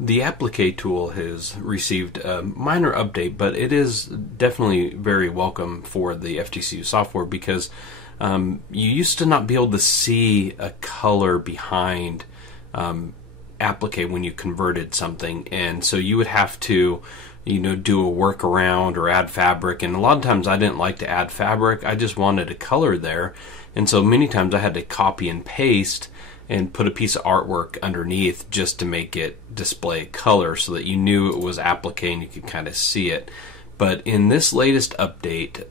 The Applique tool has received a minor update, but it is definitely very welcome for the FTC-U software because you used to not be able to see a color behind Applique when you converted something, and so you would have to do a workaround or add fabric, and a lot of times I didn't like to add fabric. I just wanted a color there, and so many times I had to copy and paste and put a piece of artwork underneath just to make it display color so that you knew it was Applique and you could kind of see it. But in this latest update,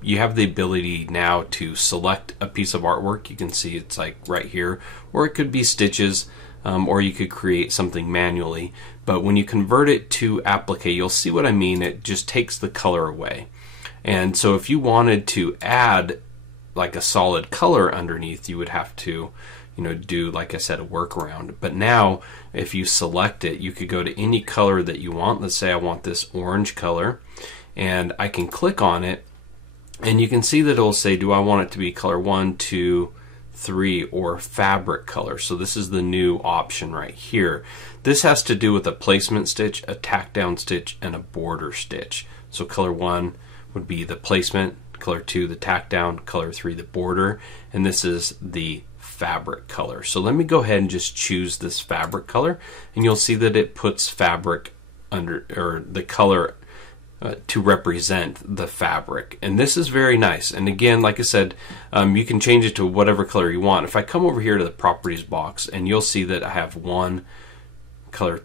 you have the ability now to select a piece of artwork. You can see it's like right here, or it could be stitches, or you could create something manually. But when you convert it to Applique, you'll see what I mean. It just takes the color away. And so if you wanted to add like a solid color underneath, you would have to do, like I said, a workaround. But now if you select it, you could go to any color that you want. Let's say I want this orange color, and I can click on it, and you can see that it'll say, do I want it to be color 1, 2, 3, or fabric color? So this is the new option right here. This has to do with a placement stitch, a tack down stitch, and a border stitch. So color 1 would be the placement, color 2 the tack down, color 3 the border, and this is the fabric color. So let me go ahead and just choose this fabric color, and you'll see that it puts fabric under, or the color to represent the fabric, and this is very nice. And again, like I said, you can change it to whatever color you want. If I come over here to the properties box, and you'll see that I have one color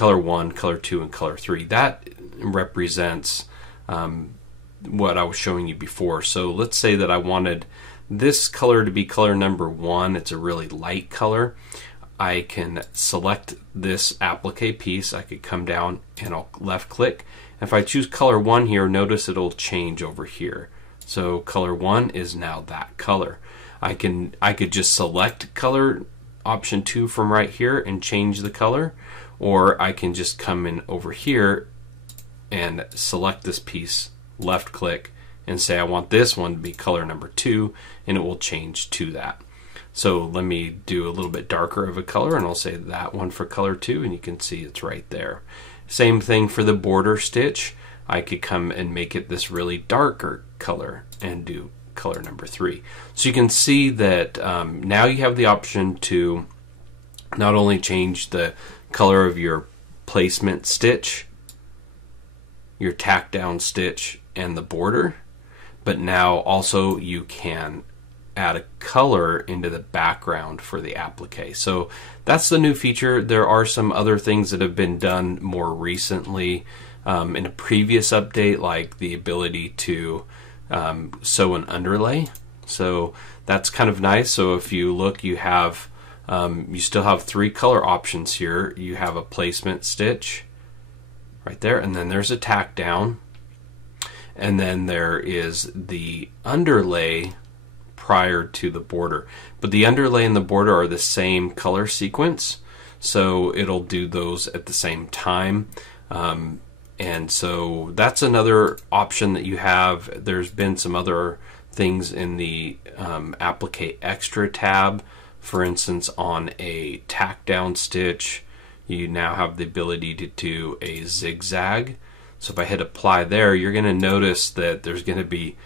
1, color 2, and color 3. That represents what I was showing you before. So let's say that I wanted this color to be color number 1. It's a really light color. I can select this applique piece. I could come down and I'll left click. If I choose color 1 here, notice it'll change over here. So color 1 is now that color. I could just select color option 2 from right here and change the color, or I can just come in over here and select this piece, left click, and say I want this one to be color number 2, and it will change to that. So let me do a little bit darker of a color, and I'll say that one for color 2, and you can see it's right there. Same thing for the border stitch. I could come and make it this really darker color and do color number 3. So you can see that now you have the option to not only change the color of your placement stitch, your tack down stitch, and the border, but now also you can add a color into the background for the applique. So that's the new feature. There are some other things that have been done more recently in a previous update, like the ability to sew an underlay. So that's kind of nice. So if you look, you have you still have 3 color options here. You have a placement stitch right there, and then there's a tack down, and then there is the underlay prior to the border. But the underlay and the border are the same color sequence, so it'll do those at the same time. And so that's another option that you have. There's been some other things in the Applique Extra tab. For instance, on a tack down stitch, you now have the ability to do a zigzag. So if I hit apply there, you're going to notice that there's going to be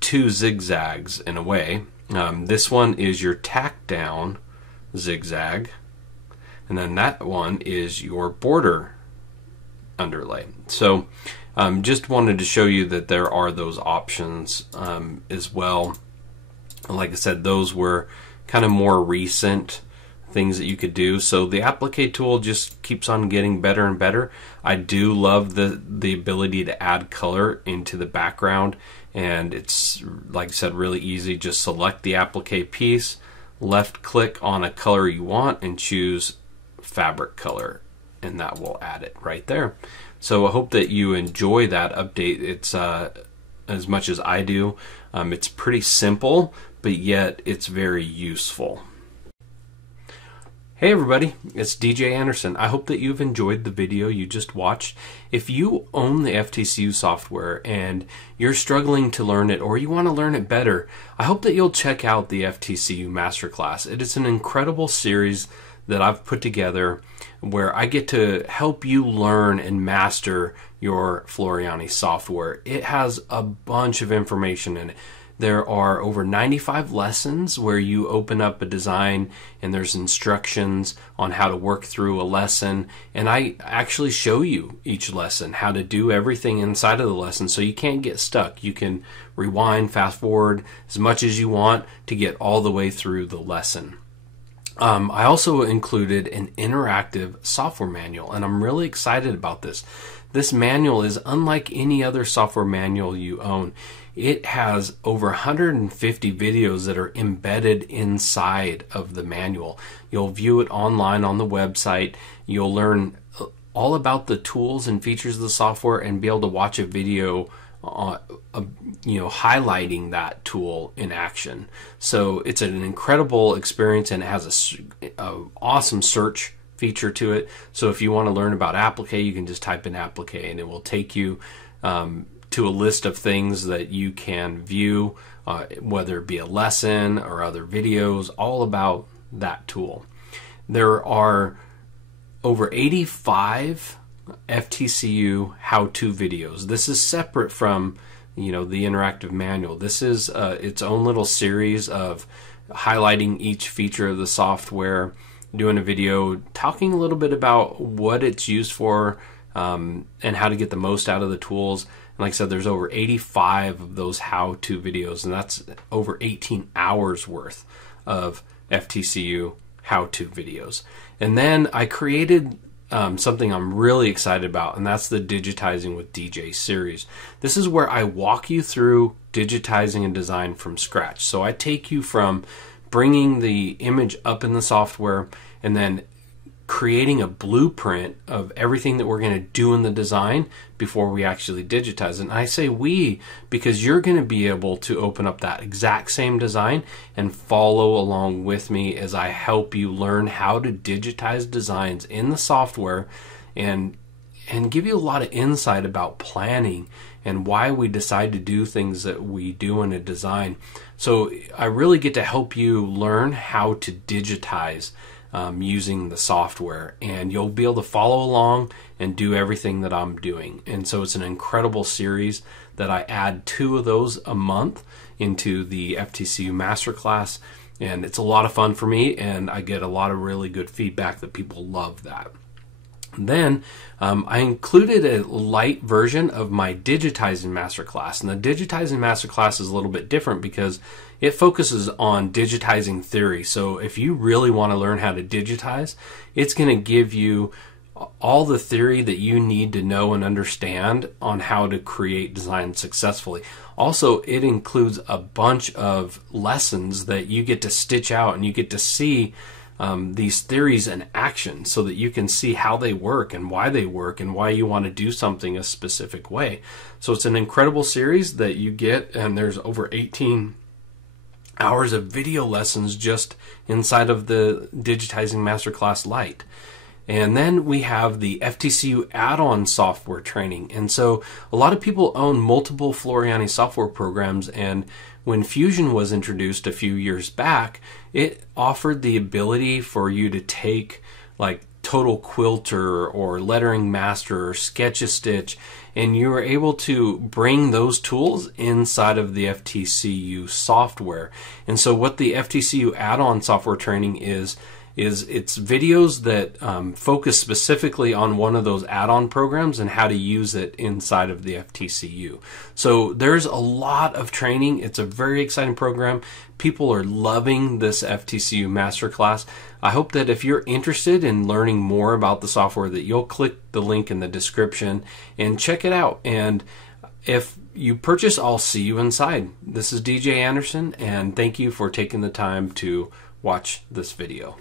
2 zigzags in a way. This one is your tack down zigzag, and then that one is your border underlay. So just wanted to show you that there are those options as well. Like I said, those were kind of more recent things that you could do. So the Applique tool just keeps on getting better and better. I do love the ability to add color into the background, and it's, like I said, really easy. Just select the applique piece, left click on a color you want, and choose fabric color, and that will add it right there. So I hope that you enjoy that update. It's as much as I do. It's pretty simple, but yet it's very useful. Hey everybody, it's DJ Anderson. I hope that you've enjoyed the video you just watched. If you own the FTC-U software and you're struggling to learn it, or you want to learn it better, I hope that you'll check out the FTC-U Masterclass. It is an incredible series that I've put together where I get to help you learn and master your Floriani software. It has a bunch of information in it. There are over 95 lessons where you open up a design and there's instructions on how to work through a lesson. And I actually show you each lesson, how to do everything inside of the lesson so you can't get stuck. You can rewind, fast forward as much as you want to get all the way through the lesson. I also included an interactive software manual, and I'm really excited about this. This manual is unlike any other software manual you own. It has over 150 videos that are embedded inside of the manual. You'll view it online on the website. You'll learn all about the tools and features of the software and be able to watch a video highlighting that tool in action. So it's an incredible experience, and it has a awesome search feature to it. So if you want to learn about Applique, you can just type in Applique and it will take you to a list of things that you can view, whether it be a lesson or other videos, all about that tool. There are over 85 FTC-U how-to videos. This is separate from the interactive manual. This is its own little series of highlighting each feature of the software, doing a video talking a little bit about what it's used for, and how to get the most out of the tools. And like I said, there's over 85 of those how-to videos, and that's over 18 hours worth of FTC-U how-to videos. And then I created something I'm really excited about, and that's the Digitizing with DJ series. This is where I walk you through digitizing and design from scratch. So I take you from bringing the image up in the software and then creating a blueprint of everything that we're going to do in the design before we actually digitize it. And I say we because you're going to be able to open up that exact same design and follow along with me as I help you learn how to digitize designs in the software and give you a lot of insight about planning and why we decide to do things that we do in a design. So I really get to help you learn how to digitize using the software, and you'll be able to follow along and do everything that I'm doing. And so it's an incredible series that I add 2 of those a month into the FTCU Masterclass, and it's a lot of fun for me, and I get a lot of really good feedback that people love that. And then I included a light version of my Digitizing Masterclass, and the Digitizing Masterclass is a little bit different because it focuses on digitizing theory. So if you really want to learn how to digitize, it's going to give you all the theory that you need to know and understand on how to create design successfully. Also, it includes a bunch of lessons that you get to stitch out, and you get to see these theories in action so that you can see how they work and why you want to do something a specific way. So it's an incredible series that you get, and there's over 18 hours of video lessons just inside of the Digitizing Masterclass Lite. And then we have the FTC-U add-on software training. And so a lot of people own multiple Floriani software programs, and when Fusion was introduced a few years back, it offered the ability for you to take like Total Quilter or Lettering Master or Sketch-a-Stitch, and you were able to bring those tools inside of the FTC-U software. And so what the FTC-U add-on software training is it's videos that focus specifically on one of those add-on programs and how to use it inside of the FTC-U. So there's a lot of training. It's a very exciting program. People are loving this FTC-U Masterclass. I hope that if you're interested in learning more about the software, that you'll click the link in the description and check it out. And if you purchase, I'll see you inside. This is DJ Anderson, and thank you for taking the time to watch this video.